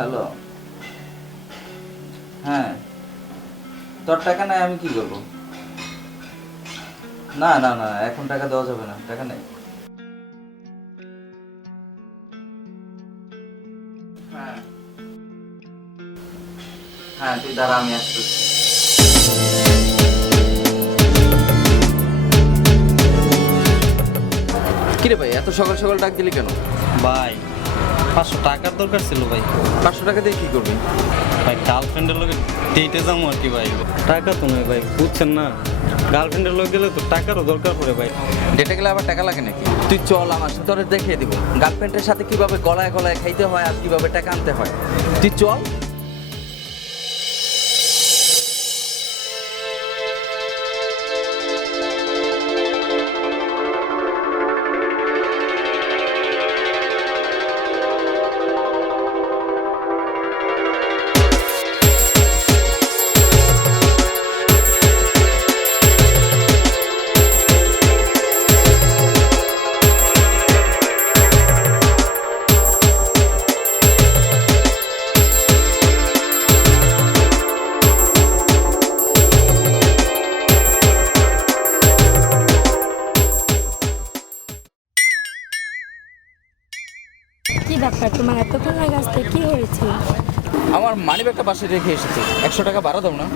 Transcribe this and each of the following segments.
Hello. হ্যাঁ। তোর টাকা নাই আমি কি করব? না না না এখন টাকা দেওয়া যাবে না টাকা নেই। হ্যাঁ।, হ্যাঁ তুই দাঁড়া আমি আসছি কিরে ভাই এত সকাল সকাল ডাক দিলি কেন? বাই পাঁচশো টাকার দরকার ছিল ভাই। পাঁচশো টাকা দিয়ে কি করবি ভাই গার্লফ্রেন্ডের লোকের ডেটে যাব আর কি ভাই। টাকা তো নয় ভাই বুঝছেন না? গার্লফ্রেন্ডের লোক গেলে তো টাকারও দরকার পড়ে ভাই। ডেটে গেলে আবার টাকা লাগে নাকি? তুই চল আমার সাথে দেখিয়ে দিব। গার্লফ্রেন্ডের সাথে কীভাবে গলায় গলায় খাইতে হয় আর কীভাবে টাকা আনতে হয়? তুই চল। বাসে পাশে রেখে এসেছি। একশো টাকা বাড়া দাও না।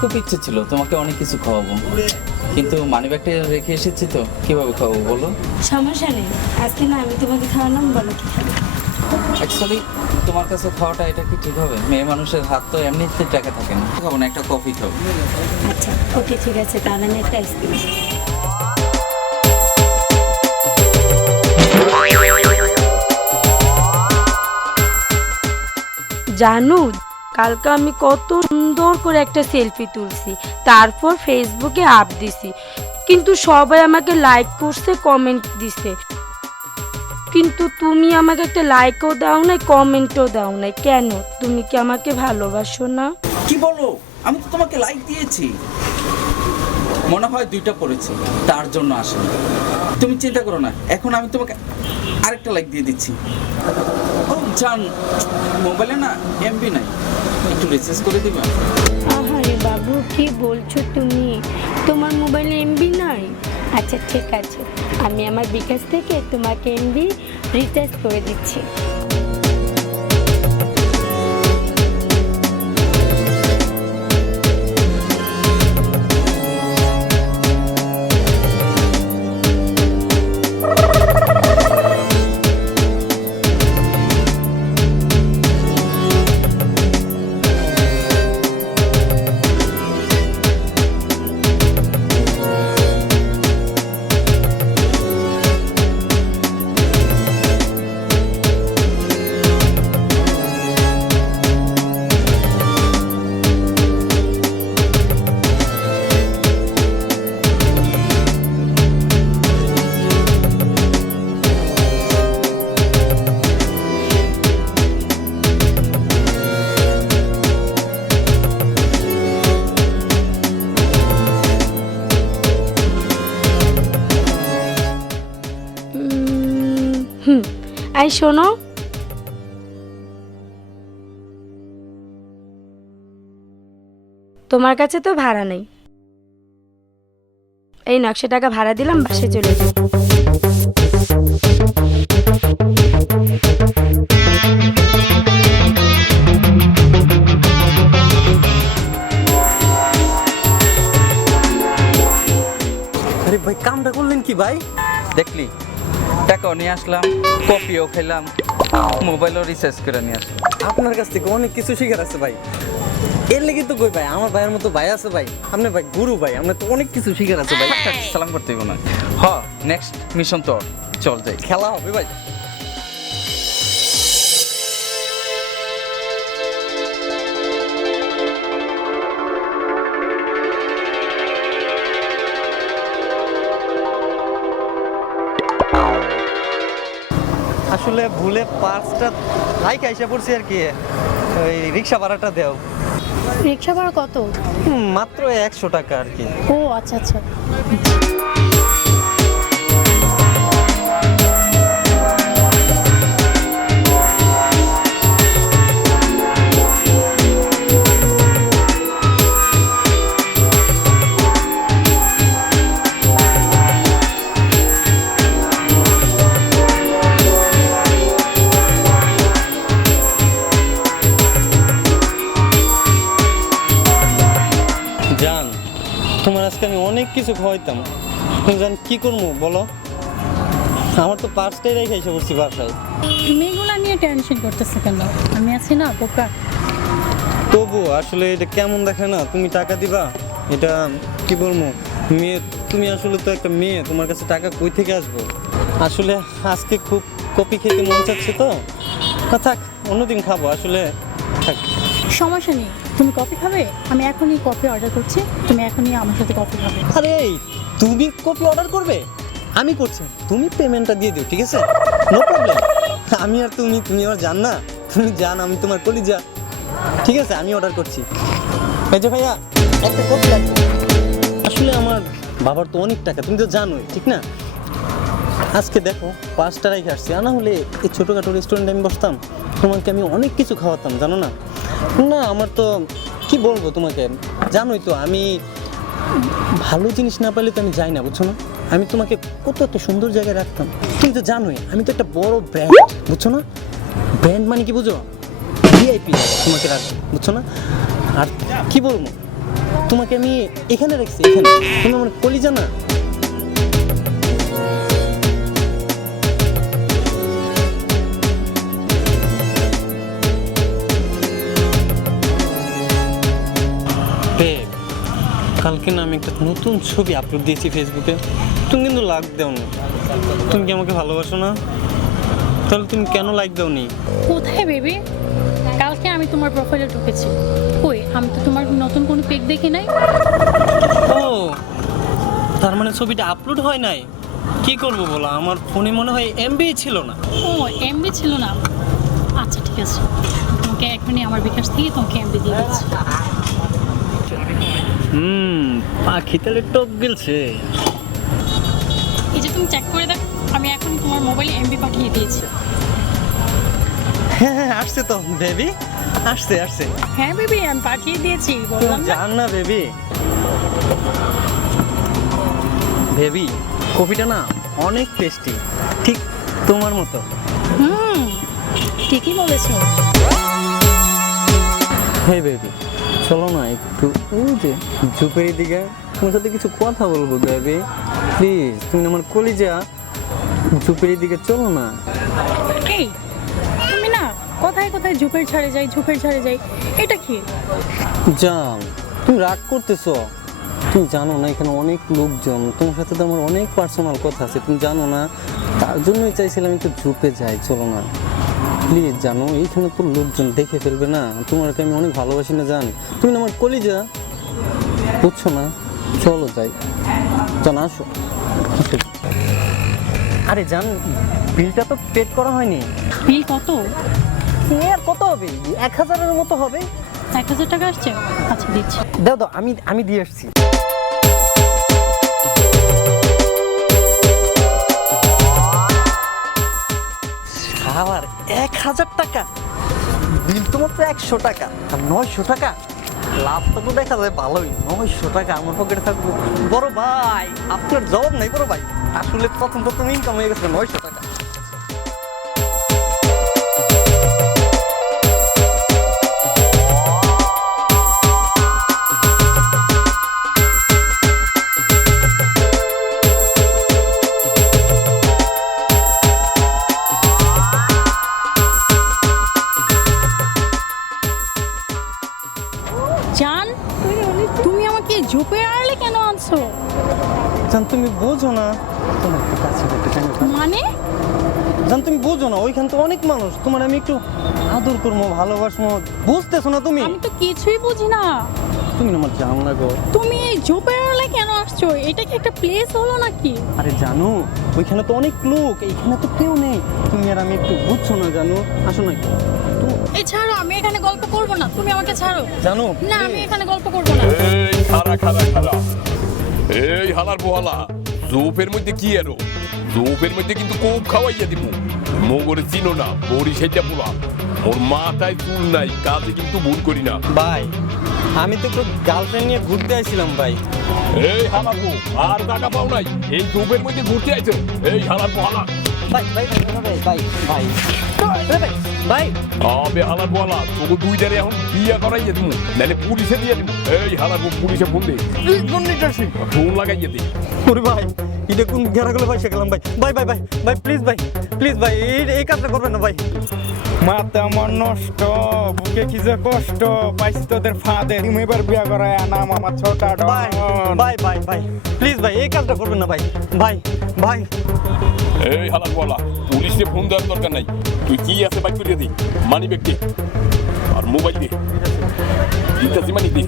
খুব ইচ্ছে ছিল তোমাকে অনেক কিছু খাওয়াবো। কিন্তু মানি ব্যাগটা রেখে এসেছি তো কীভাবে খাওয়াবো বলো? সমস্যা নেই। আজকে না আমি তোমাকে খাওয়ালাম বলো কি খাবে? অ্যাকচুয়ালি তোমার কাছে খাওয়াটা এটা কি ঠিক হবে? মেয়ে মানুষের হাত তো এমনিতে টাকা থাকে না। খাব না একটা কফি খাব। আচ্ছা ওকে ঠিক আছে তাহলে আমি একটা আইসক্রিম জানু কালকে আমি কত সুন্দর করে একটা সেলফি তুলছি। তারপর ফেসবুকে আপ দিছি। কিন্তু সবাই আমাকে লাইক করছে কমেন্ট দিছে। কিন্তু তুমি আমাকে একটা লাইকও দাও নাই কমেন্টও দাও নাই। কেন? তুমি কি আমাকে ভালোবাসো না? কি বলো? আমি তো তোমাকে লাইক দিয়েছি। মনে হয় দুইটা পড়েছি। তার জন্য আসেনি। তুমি চিন্তা করো না। এখন আমি তোমাকে আরেকটা লাইক দিয়ে দিচ্ছি। ও, জান মোবাইলে না এমবি নাই। একটু রিচার্জ করে দিবা? আহারে বাবু, কি বলছো তুমি? তোমার মোবাইলে এমবি নাই? আচ্ছা ঠিক আছে। আমি আমার বিকাশ থেকে তোমাকে এমবি রিচার্জ করে দিচ্ছি। আই শোনো। তোমার কাছে তো ভাড়া নেই। এই নকশা টাকা ভাড়া দিলাম, বাসে চলে আরে ভাই, কামটা করলেন কি ভাই? দেখলি? টাকাও নিয়ে আসলাম কফিও খেলাম মোবাইলও রিচার্জ করে নিয়ে আসলাম। আপনার কাছ থেকে অনেক কিছু শিখার আছে ভাই। এর লেগে তো কই ভাই আমার ভাইয়ের মতো ভাই আছে ভাই আপনি ভাই গুরু ভাই আপনার তো অনেক কিছু শিখার আছে ভাই। সালাম করতে হবে না হ নেক্সট মিশন তো চল যাই। খেলা হবে ভাই। আসলে ভুলে পার্সটা লাইক আইসা পড়ছি আর কি। ওই রিক্সা ভাড়াটা দেও। রিক্সা ভাড়া কত? মাত্র একশো টাকা আর কি। ও আচ্ছা আচ্ছা। অনেক কিছু খাওয়াইতাম তুমি জান কি করব বলো? আমার তো পার্সটাই রেখে এসে পড়ছি বাসায়। মেয়েগুলা নিয়ে টেনশন করতেছে কেন? আমি আছি না বোকা। তবু আসলে এটা কেমন দেখে না? তুমি টাকা দিবা? এটা কি বলব? মেয়ে তুমি আসলে তো একটা মেয়ে তোমার কাছে টাকা কই থেকে আসব? আসলে আজকে খুব কপি খেতে মন চাচ্ছে তো থাক অন্যদিন খাব আসলে থাক। সমস্যা নেই। তুমি কফি খাবে? আমি এখনই কফি অর্ডার করছি। তুমি এখনই আমার সাথে কফি খাবে। আরে তুমি কফি অর্ডার করবে? আমি করছি। তুমি পেমেন্টটা দিয়ে দিও, ঠিক আছে? নো প্রবলেম আমি আর তুমি তুমি আমার জান না? তুমি জান আমি তোমার কলিজা। ঠিক আছে, আমি অর্ডার করছি। এই যে ভাইয়া, একটা কপি লাগবে আসলে আমার বাবার তো অনেক টাকা, তুমি তো জানোই, ঠিক না? আজকে দেখো, পাঁচটা রেখে আসছি। আর না হলে এই ছোটোখাটো রেস্টুরেন্টে আমি বসতাম। তোমাকে আমি অনেক কিছু খাওয়াতাম, জানো না? না, আমার তো, কি বলব তোমাকে? জানোই তো, আমি ভালো জিনিস না পেলে তো আমি যাই না, বুঝছ না? আমি তোমাকে কত একটা সুন্দর জায়গায় রাখতাম। তুমি তো জানোই, আমি তো একটা বড় ব্র্যান্ড বুঝছ না? ব্র্যান্ড মানে কি বুঝো? ভিআইপি তোমাকে রাখব, বুঝছ না? আর কি বলব? তোমাকে আমি এখানে রাখছি, এখানে। তুমি আমার কলিজা না? কালকে না আমি একটা নতুন ছবি আপলোড দিয়েছি ফেসবুকে তুমি কিন্তু লাইক দাও না তুমি কি আমাকে ভালোবাসো না? তাহলে তুমি কেন লাইক দাও নি কোথায় বেবি কালকে আমি তোমার প্রোফাইলে ঢুকেছি। কই? আমি তো তোমার নতুন কোনো পিক দেখি নাই। ও তার মানে ছবিটা আপলোড হয় নাই? কি করব বলো? আমার ফোনে মনে হয় এমবি ছিল না। ও এমবি ছিল না। আচ্ছা ঠিক আছে। তোমাকে এখনই আমার বিকাশ থেকে তোমাকে এমবি দিয়ে দিচ্ছি। হুম পাখি তাহলে টপ গেলছে। এই যে তুমি চেক করে দেখো আমি এখন তোমার মোবাইলে এমবি পাঠিয়ে দিয়েছি। হ্যাঁ হ্যাঁ আসছে তো বেবি আসছে আসছে। হ্যাঁ বেবি আমি পাঠিয়ে দিয়েছি বললাম জান না বেবি বেবি কফিটা না অনেক টেস্টি ঠিক তোমার মতো। হুম ঠিকই বলেছ। হে বেবি চলো না একটু ওই যে। ঝুপের দিকে তোমার সাথে কিছু কথা বলব বেবি প্লিজ তুমি আমার কলিজা। ঝুপের দিকে চলো না। এই তুমি না কোথায় কোথায় ঝুপের ছাড়ে যাই ঝুপের ছাড়ে যাই এটা কি? জান তুমি রাগ করতেছো? তুমি জানো না এখানে অনেক লোকজন। তোমার সাথে তো আমার অনেক পার্সোনাল কথা আছে তুমি জানো না। তার জন্যই চাইছিলাম একটু ঝুপে যাই চলো না। প্লিজ জানো এইখানে তো লোকজন দেখে ফেলবে না। তোমাকে আমি অনেক ভালোবাসি না জান। তুমি না আমার কলিজা? বুঝছ না? চলো যাই। জান আসো। আরে জান বিলটা তো পেড করা হয়নি। বিল কত? আর কত হবে? এক হাজারের মতো হবে। এক হাজার টাকা আসছে? আচ্ছা দিচ্ছি। দাও দাও আমি আমি দিয়ে আসছি। এক হাজার টাকা। বিল তো মাত্র একশো টাকা, আর নয়শো টাকা? লাভটা তো দেখা যায় ভালোই, নয়শো টাকা আমার পকেটে থাকব বড় ভাই, আপনার জবাব নেই বড় ভাই। আসলে প্রথম প্রথম ইনকাম হয়ে গেছে, নয়শো টাকা। বোঝো না ওইখানে তো অনেক মানুষ। তোমার আমি একটু আদর করব ভালোবাসবো। বুঝতেছো না তুমি? আমি তো কিছুই বুঝি না। তুমি আমার জান লাগো তুমি এই ঝোপের কেন আসছো? এটা কি একটা প্লেস হলো নাকি? আরে জানো ওইখানে তো অনেক লোক এইখানে তো কেউ নেই। তুমি আর আমি একটু বুঝছ না জানো? আসো না। এই ছাড়ো আমি এখানে গল্প করব না। তুমি আমাকে ছাড়ো। জানো? না আমি এখানে গল্প করব না। এই খারা খারা খারা এই হালার পোহালা জোপের মধ্যে কি এরো জোপের মধ্যে কিন্তু কোপ খাওয়াইয়া দিব মোগরে চিনো না বড়ি সেটা পোলা ওর মাথায় চুল নাই কাজে কিন্তু ভুল করি না। ভাই আমি তো একটু গার্লফ্রেন্ড নিয়ে ঘুরতে আসছিলাম ভাই। এই হামাকু আর টাকা পাও নাই। এই জোপের মধ্যে ঘুরতে আইছো। এই হালার পোহালা ভাই ভাই ভাই ভাই ভাই ভাই। ভাই। আবে হালার পোহালা তোকে দুই দাঁড়ে এখন বিয়া করাইয়া দিমু নাহলে পুলিশে দিয়ে দিমু। এই হালার পুলিশে ফোন দে। ফোন লাগাইয়া দে। ওরে ভাই এটা কোন ঘেরাগুলো ভাই শেখালাম ভাই। ভাই ভাই ভাই ভাই প্লিজ ভাই প্লিজ ভাই এই এই কাজটা করবেন না ভাই। মাথা আমার নষ্ট বুকে কি যে কষ্ট পাইছি তোদের ফাঁদে তুমি এবার বিয়া করায় নাম আমার ছোটা ভাই ভাই ভাই ভাই প্লিজ ভাই এই কাজটা করবেন না ভাই। ভাই ভাই। এই হালার পোহালা পুলিশে ফোন দেওয়ার দরকার নাই। তুই কি আছে বাইক করিয়া দি মানি ব্যাগ দে আর মোবাইল দে। দিতাছি মানি দে।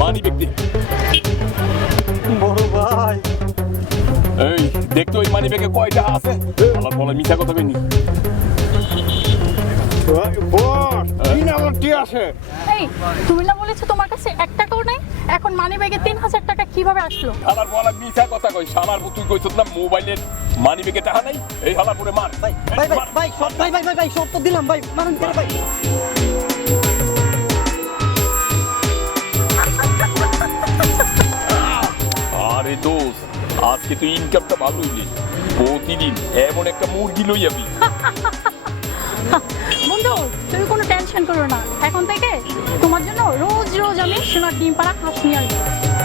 মানি ব্যাগ দে। বড় ভাই। এই দেখতো ওই মানি ব্যাগে কয়টা আছে। আমার বলা মিথ্যা কথা কইনি। বস তিন হাজার টি আসে এই তুমি না বলেছ তোমার কাছে এক টাকাও নাই? এখন মানি ব্যাগে তিন হাজার টাকা কীভাবে আসলো? আমার বলা মিথ্যা কথা কই শালার তুই কইছত না মোবাইলের মানি ব্যাগে টাকা নাই? এই হালার পরে মার। ভাই ভাই ভাই ভাই সব ভাই ভাই ভাই ভাই সব তো দিলাম ভাই মারুন কেন ভাই? আরে দোস্ত আজকে তুই ইনকামটা ভালো হইলি। প্রতিদিন এমন একটা মুরগি লই যাবি। বন্ধু, তুমি কোনো টেনশন করো না। এখন থেকে তোমার জন্য রোজ রোজ আমি সোনার ডিম পাড়া হাঁস নিয়ে আসব।